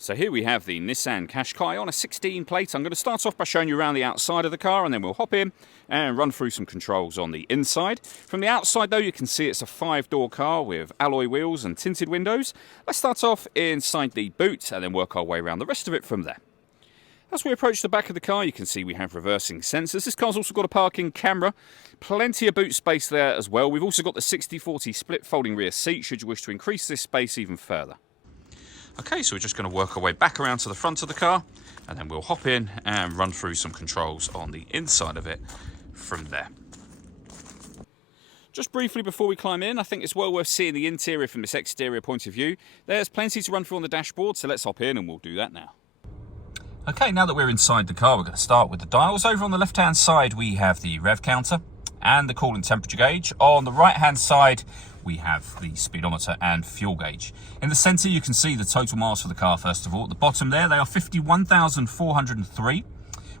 So here we have the Nissan Qashqai on a 16 plate. I'm going to start off by showing you around the outside of the car, and then we'll hop in and run through some controls on the inside. From the outside though, you can see it's a 5-door car with alloy wheels and tinted windows. Let's start off inside the boot and then work our way around the rest of it from there. As we approach the back of the car, you can see we have reversing sensors. This car's also got a parking camera. Plenty of boot space there as well. We've also got the 60/40 split folding rear seat should you wish to increase this space even further. Okay, so we're just going to work our way back around to the front of the car, and then we'll hop in and run through some controls on the inside of it from there. Just briefly before we climb in, I think it's well worth seeing the interior from this exterior point of view. There's plenty to run through on the dashboard, so let's hop in and we'll do that now. Okay, now that we're inside the car, we're going to start with the dials. Over on the left-hand side, we have the rev counter and the coolant temperature gauge. On the right-hand side, we have the speedometer and fuel gauge. In the centre, you can see the total miles for the car, first of all. At the bottom there, they are 51,403.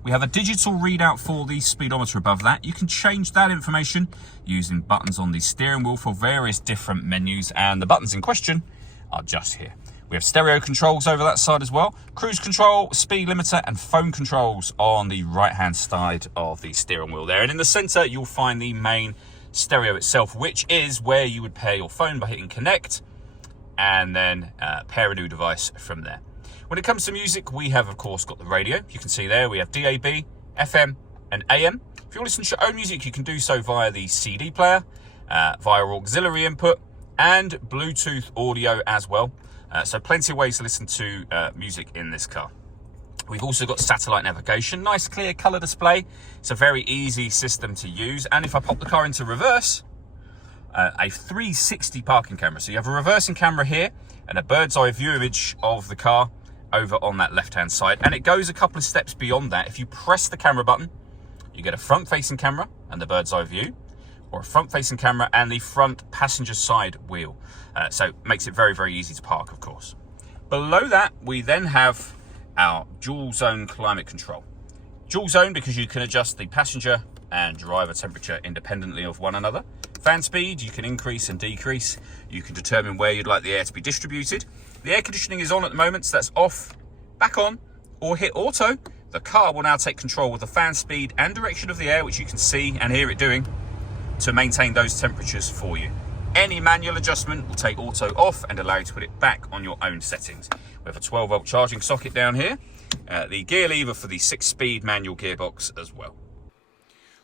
We have a digital readout for the speedometer above that. You can change that information using buttons on the steering wheel for various different menus, and the buttons in question are just here. We have stereo controls over that side as well. Cruise control, speed limiter, and phone controls on the right-hand side of the steering wheel there. And in the centre, you'll find the main stereo itself, which is where you would pair your phone by hitting connect and then pair a new device from there. When it comes to music, we have, of course, got the radio. You can see there we have DAB, FM, and AM. If you want to listen to your own music, you can do so via the CD player, via auxiliary input, and Bluetooth audio as well. So plenty of ways to listen to music in this car. We've also got satellite navigation, nice clear colour display. It's a very easy system to use. And if I pop the car into reverse, a 360 parking camera. So you have a reversing camera here and a bird's eye view image of the car over on that left-hand side. And it goes a couple of steps beyond that. If you press the camera button, you get a front-facing camera and the bird's eye view, or a front-facing camera and the front passenger side wheel. So it makes it very, very easy to park, of course. Below that, we then have our dual zone climate control. Dual zone because you can adjust the passenger and driver temperature independently of one another. Fan speed, you can increase and decrease. You can determine where you'd like the air to be distributed. The air conditioning is on at the moment, so that's off, back on, or hit auto. The car will now take control of the fan speed and direction of the air, which you can see and hear it doing, to maintain those temperatures for you. Any manual adjustment will take auto off and allow you to put it back on your own settings. We have a 12-volt charging socket down here, the gear lever for the 6-speed manual gearbox as well.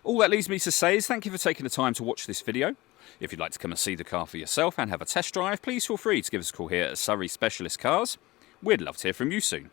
All that leaves me to say is thank you for taking the time to watch this video. If you'd like to come and see the car for yourself and have a test drive, please feel free to give us a call here at Surrey Specialist Cars. We'd love to hear from you soon.